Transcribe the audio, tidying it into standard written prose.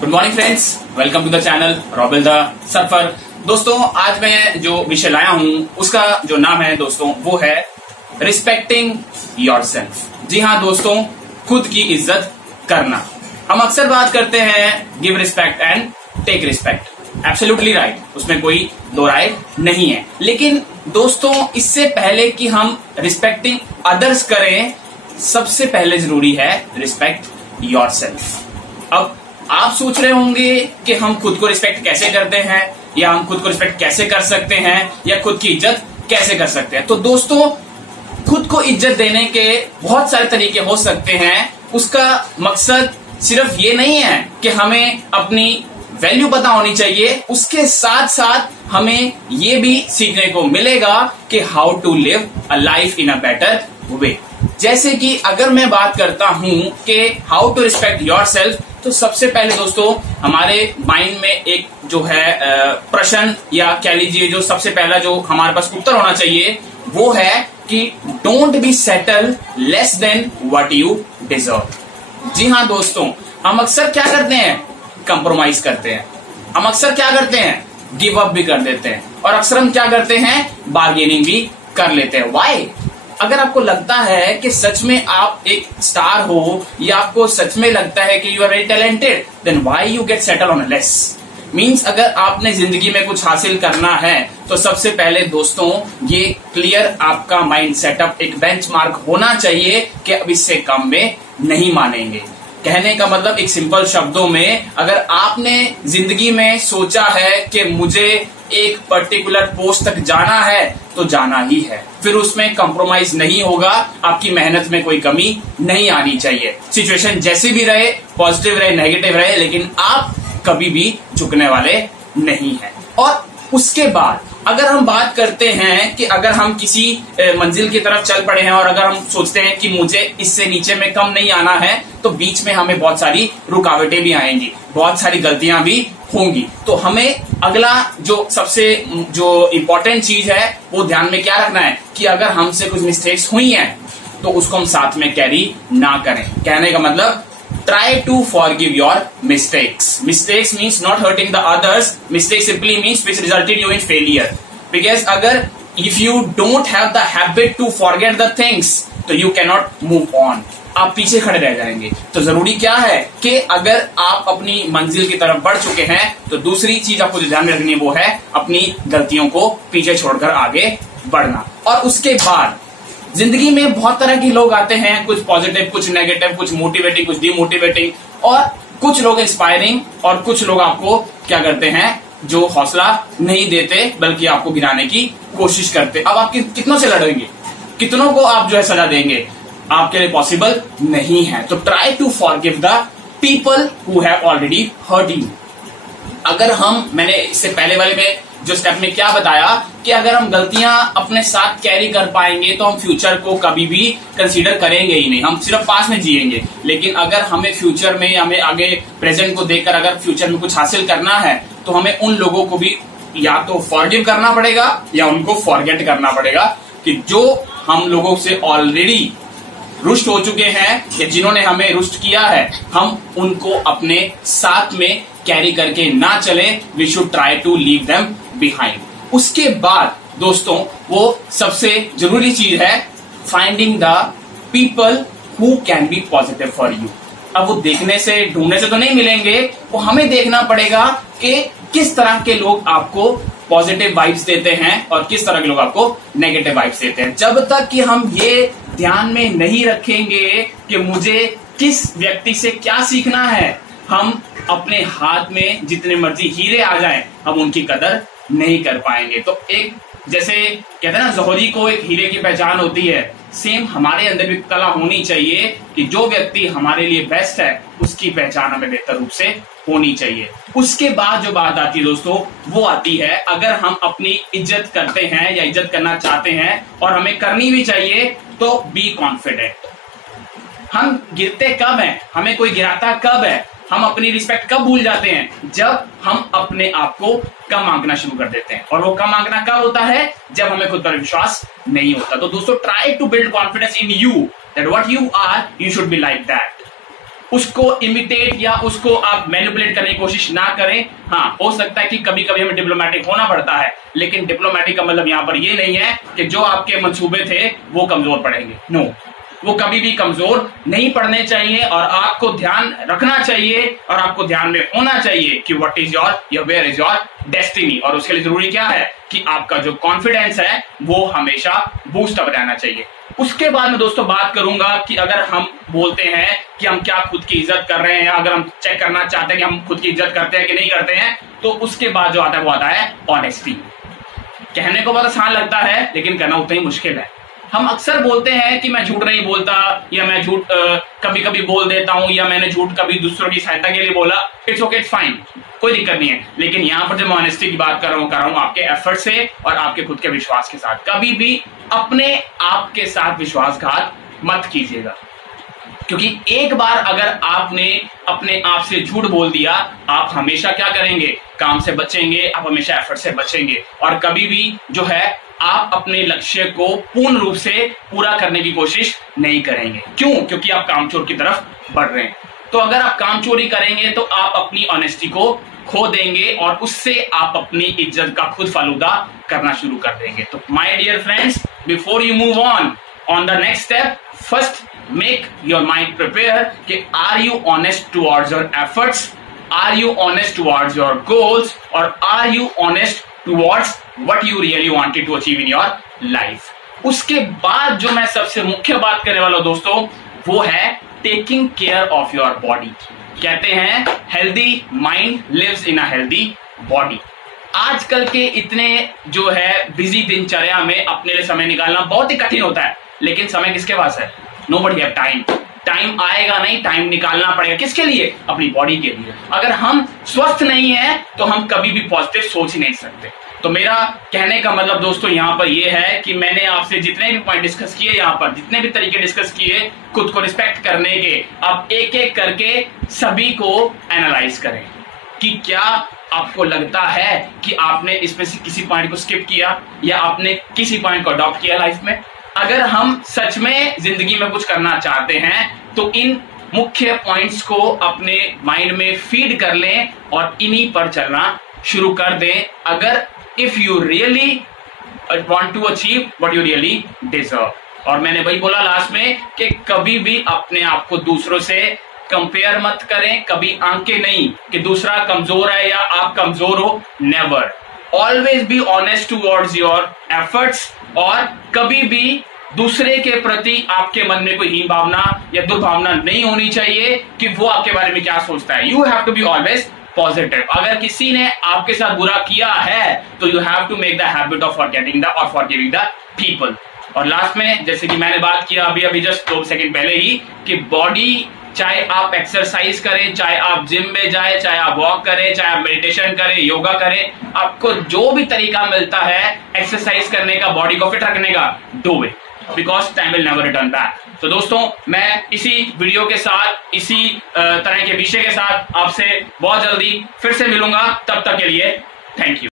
Good morning friends, welcome to the channel Robil the surfer. दोस्तों, आज मैं जो विषय लाया हूं उसका जो नाम है दोस्तों वो है रिस्पेक्टिंग योरसेल्फ। जी हाँ दोस्तों, खुद की इज्जत करना। हम अक्सर बात करते हैं give respect and take respect. Absolutely right, उसमें कोई दो राय नहीं है। लेकिन दोस्तों, इससे पहले कि हम रिस्पेक्टिंग अदर्स करें, सबसे पहले जरूरी है रिस्पेक्ट योरसेल्फ। अब आप सोच रहे होंगे कि हम खुद को रिस्पेक्ट कैसे करते हैं, या हम खुद को रिस्पेक्ट कैसे कर सकते हैं, या खुद की इज्जत कैसे कर सकते हैं। तो दोस्तों, खुद को इज्जत देने के बहुत सारे तरीके हो सकते हैं। उसका मकसद सिर्फ ये नहीं है कि हमें अपनी वैल्यू पता होनी चाहिए, उसके साथ साथ हमें ये भी सीखने को मिलेगा कि how to live a life in a better way. जैसे कि अगर मैं बात करता हूं कि हाउ टू रिस्पेक्ट योरसेल्फ, तो सबसे पहले दोस्तों हमारे माइंड में एक जो है प्रश्न, या कह लीजिए जो सबसे पहला जो हमारे पास उत्तर होना चाहिए वो है कि don't be settle less than what you deserve. जी हाँ दोस्तों, हम अक्सर क्या करते हैं, कंप्रोमाइज करते हैं। हम अक्सर क्या करते हैं, गिव अप भी कर देते हैं। और अक्सर हम क्या करते हैं, बार्गेनिंग भी कर लेते हैं। व्हाई? अगर आपको लगता है कि सच में आप एक स्टार हो, या आपको सच में लगता है कि you are very talented, then why you get settle on less. Means अगर आपने जिंदगी में कुछ हासिल करना है तो सबसे पहले दोस्तों ये क्लियर आपका माइंड सेटअप, एक बेंचमार्क होना चाहिए कि अब इससे कम में नहीं मानेंगे। कहने का मतलब एक सिंपल शब्दों में, अगर आपने जिंदगी में सोचा है कि मुझे एक पर्टिकुलर पोस्ट तक जाना है तो जाना ही है, फिर उसमें कॉम्प्रोमाइज नहीं होगा। आपकी मेहनत में कोई कमी नहीं आनी चाहिए। सिचुएशन जैसी भी रहे, पॉजिटिव रहे, नेगेटिव रहे, लेकिन आप कभी भी झुकने वाले नहीं हैं। और उसके बाद अगर हम बात करते हैं कि अगर हम किसी मंजिल की तरफ चल पड़े हैं और अगर हम सोचते हैं कि मुझे इससे नीचे में कम नहीं आना है, तो बीच में हमें बहुत सारी रुकावटें भी आएंगी, बहुत सारी गलतियां भी होंगी। तो हमें अगला जो सबसे जो इम्पोर्टेंट चीज है वो ध्यान में क्या रखना है कि अगर हमसे कुछ मिस्टेक्स हुई हैं तो उसको हम साथ में कैरी ना करें। कहने का मतलब try to forgive your mistakes. Mistakes means not hurting the others. Mistake simply means which resulted you in failure. Because अगर if you don't have the habit to forget the things, तो you cannot move on. आप पीछे खड़े रह जाएंगे। तो जरूरी क्या है कि अगर आप अपनी मंजिल की तरफ बढ़ चुके हैं तो दूसरी चीज आपको जो ध्यान में रखनी है वो है अपनी गलतियों को पीछे छोड़कर आगे बढ़ना। और उसके बाद जिंदगी में बहुत तरह के लोग आते हैं, कुछ पॉजिटिव, कुछ नेगेटिव, कुछ मोटिवेटिंग, कुछ डिमोटिवेटिंग, और कुछ लोग इंस्पायरिंग, और कुछ लोग आपको क्या करते हैं, जो हौसला नहीं देते बल्कि आपको गिराने की कोशिश करते। अब आप कितनों से लड़ेंगे, कितनों को आप जो है सजा देंगे, आपके लिए पॉसिबल नहीं है। तो try to forgive the people who have already hurt you. अगर मैंने इससे पहले वाले में जो स्टेप में क्या बताया कि अगर हम गलतियां अपने साथ कैरी कर पाएंगे तो हम फ्यूचर को कभी भी कंसीडर करेंगे ही नहीं, हम सिर्फ पास में जिएंगे। लेकिन अगर हमें फ्यूचर में, हमें आगे प्रेजेंट को देखकर अगर फ्यूचर में कुछ हासिल करना है तो हमें उन लोगों को भी या तो फॉरगिव करना पड़ेगा या उनको फॉरगेट करना पड़ेगा, कि जो हम लोगों से ऑलरेडी रुष्ट हो चुके हैं या जिन्होंने हमें रुष्ट किया है, हम उनको अपने साथ में कैरी करके ना चले। We should try to leave them behind. उसके बाद दोस्तों वो सबसे जरूरी चीज है finding the people who can be positive for you. अब वो देखने से, ढूंढने से तो नहीं मिलेंगे, वो हमें देखना पड़ेगा कि किस तरह के लोग आपको पॉजिटिव वाइब्स देते हैं और किस तरह के लोग आपको नेगेटिव वाइब्स देते हैं। जब तक कि हम ये ध्यान में नहीं रखेंगे कि मुझे किस व्यक्ति से क्या सीखना है, हम अपने हाथ में जितने मर्जी हीरे आ जाएं, हम उनकी कदर नहीं कर पाएंगे। तो एक जैसे कहते हैं ना, जौहरी को एक हीरे की पहचान होती है, सेम हमारे अंदर भी कला होनी चाहिए कि जो व्यक्ति हमारे लिए बेस्ट है उसकी पहचान हमें बेहतर रूप से होनी चाहिए। उसके बाद जो बात आती है दोस्तों वो आती है, अगर हम अपनी इज्जत करते हैं या इज्जत करना चाहते हैं और हमें करनी भी चाहिए, तो बी कॉन्फिडेंट। हम गिरते कब हैं, हमें कोई गिराता कब है, हम अपनी रिस्पेक्ट कब भूल जाते हैं, जब हम अपने आप को कम आंकना शुरू कर देते हैं। और वो कम आंकना कब होता है, जब हमें खुद पर विश्वास नहीं होता। तो दोस्तों, try to build confidence in you that what you are, you should be like that. उसको इमिटेट या उसको आप मैनिपुलेट करने की कोशिश ना करें। हाँ, हो सकता है कि कभी कभी हमें डिप्लोमेटिक होना पड़ता है, लेकिन डिप्लोमेटिक का मतलब यहां पर ये नहीं है कि जो आपके मंसूबे थे वो कमजोर पड़ेंगे। नो, वो कभी भी कमजोर नहीं पड़ने चाहिए और आपको ध्यान रखना चाहिए और आपको ध्यान में होना चाहिए कि व्हाट इज योर या वेयर इज योर डेस्टिनी। और उसके लिए जरूरी क्या है कि आपका जो कॉन्फिडेंस है वो हमेशा बूस्ट अप रहना चाहिए। उसके बाद में दोस्तों बात करूंगा कि अगर हम बोलते हैं कि हम क्या खुद की इज्जत कर रहे हैं, या अगर हम चेक करना चाहते हैं कि हम खुद की इज्जत करते हैं कि नहीं करते हैं, तो उसके बाद जो आता है वो आता है ऑनेस्टी। कहने को बहुत आसान लगता है लेकिन करना उतना ही मुश्किल है। हम अक्सर बोलते हैं कि मैं झूठ नहीं बोलता, या मैं झूठ कभी कभी बोल देता हूं, या मैंने झूठ कभी दूसरों की सहायता के लिए बोला। इट्स ओके, इट्स फाइन, कोई दिक्कत नहीं है। लेकिन यहां पर जब मैं ऑनेस्टी की बात कर रहा हूं आपके एफर्ट से और आपके खुद के विश्वास के साथ। कभी भी अपने आप के साथ विश्वासघात मत कीजिएगा, क्योंकि एक बार अगर आपने अपने आप से झूठ बोल दिया, आप हमेशा क्या करेंगे, काम से बचेंगे, आप हमेशा एफर्ट से बचेंगे और कभी भी जो है आप अपने लक्ष्य को पूर्ण रूप से पूरा करने की कोशिश नहीं करेंगे। क्यों? क्योंकि आप कामचोर की तरफ बढ़ रहे हैं। तो अगर आप कामचोरी करेंगे तो आप अपनी ऑनेस्टी को खो देंगे और उससे आप अपनी इज्जत का खुद फालूदा करना शुरू कर देंगे। तो my dear friends, before you move on the next step, first make your mind prepare कि are you honest towards your efforts, are you honest towards your goals, और are you honest towards what you really wanted to achieve in your life. उसके बाद जो मैं सबसे मुख्य बात करने वाला हूं दोस्तों, वो है taking care of your body. कहते हैं healthy mind lives in a healthy body. आजकल के इतने जो है बिजी दिनचर्या में अपने लिए समय निकालना बहुत ही कठिन होता है, लेकिन समय किसके पास है? Nobody have time. टाइम आएगा नहीं, टाइम निकालना पड़ेगा। किसके लिए? अपनी बॉडी के लिए। अगर हम स्वस्थ नहीं है तो हम कभी भी पॉजिटिव सोच ही नहीं सकते। तो मेरा कहने का मतलब दोस्तों यहाँ पर यह है कि मैंने आपसे जितने भी पॉइंट डिस्कस किए, यहाँ पर जितने भी तरीके डिस्कस किए खुद को रिस्पेक्ट करने के, आप एक एक करके सभी को एनालाइज करें कि क्या आपको लगता है कि आपने इसमें से किसी पॉइंट को स्किप किया या आपने किसी पॉइंट को अडॉप्ट किया लाइफ में। अगर हम सच में जिंदगी में कुछ करना चाहते हैं तो इन मुख्य पॉइंट्स को अपने माइंड में फीड कर लें और इन्हीं पर चलना शुरू कर दें। अगर if you really want to achieve what you really deserve. और मैंने वही बोला लास्ट में कि कभी भी अपने आप को दूसरों से कंपेयर मत करें, कभी आंके नहीं कि दूसरा कमजोर है या आप कमजोर हो। Never. Always be honest towards your efforts, और कभी भी दूसरे के प्रति आपके मन में कोई हीन भावना या दुर्भावना नहीं होनी चाहिए कि वो आपके बारे में क्या सोचता है। You have to be always positive. अगर किसी ने आपके साथ बुरा किया है तो you have to make the habit of forgetting the और फॉरगिविंग द पीपल। और लास्ट में जैसे कि मैंने बात किया अभी जस्ट 2 सेकंड पहले ही कि बॉडी, चाहे आप एक्सरसाइज करें, चाहे आप जिम में जाए, चाहे आप वॉक करें, चाहे आप मेडिटेशन करें, योगा करें, आपको जो भी तरीका मिलता है एक्सरसाइज करने का, बॉडी को फिट रखने का, do it, because time will never return back. तो दोस्तों मैं इसी वीडियो के साथ, इसी तरह के विषय के साथ आपसे बहुत जल्दी फिर से मिलूंगा। तब तक के लिए थैंक यू।